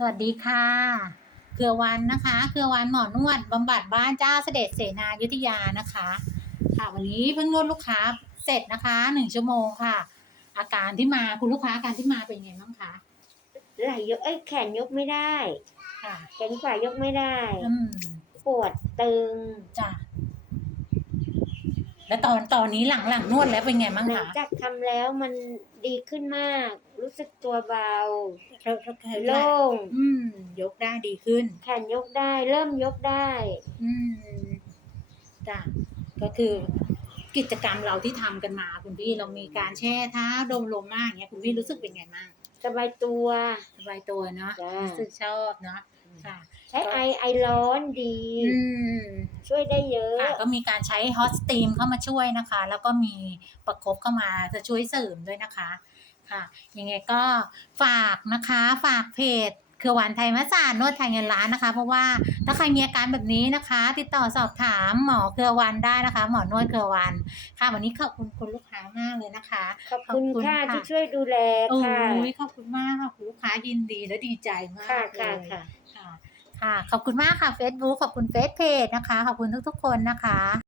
สวัสดีค่ะ เครือวันนะคะ เครือวันหมอนวดบำบัดบ้านเจ้าเสด็จเสนายุทธยานะคะ ค่ะวันนี้เพิ่งนวดลูกค้าเสร็จนะคะหนึ่งชั่วโมงค่ะ อาการที่มาคุณลูกค้าอาการที่มาเป็นยังไงบ้างคะไหลยกเอ้ยแขนยกไม่ได้ค่ะแขนขวายกไม่ได้อืมปวดตึงจ้ะแล้วตอนตอนนี้หลังหลังนวดแล้วเป็นไงบ้างหลังคะจากทำแล้วมันดีขึ้นมาก รู้สึกตัวเบาโล่โล่ง อืม ยกได้ดีขึ้น แขนยกได้ เริ่มยกได้ อืมจ้ะก็คือกิจกรรมเราที่ทำกันมาคุณพี่เรามีการแช่เท้าดมลมมากอย่างเงี้ยคุณพี่รู้สึกเป็นไงบ้างสบายตัว สบายตัวเนาะจ้ะ รู้สึกชอบเนาะค่ะ ใช้ไอไอร้อนดี อืม ช่วยได้เยอะ ค่ะก็มีการใช้ฮอตสตีมเข้ามาช่วยนะคะ แล้วก็มีประคบเข้ามาจะช่วยเสริมด้วยนะคะ ค่ะ ยังไงก็ฝากนะคะ ฝากเพจเครือวันไทยมัสสานวดไทยเงินล้านนะคะ เพราะว่าถ้าใครมีอาการแบบนี้นะคะ ติดต่อสอบถามหมอเครือวันได้นะคะ หมอนวดเครือวันค่ะ วันนี้ขอบคุณคุณลูกค้ามากเลยนะคะ ขอบคุณขอบคุณค่ะค่ะที่ช่วยดูแลโอ้ค่ะยขอบคุณมากค่ะคุณลูกค้ายินดีและดีใจมากค่ะเลค่ะยค่ะค่ะค่ะ ขอบคุณมากค่ะ Facebook ขอบคุณเฟซเพจนะคะ ขอบคุณทุกๆ คนนะคะ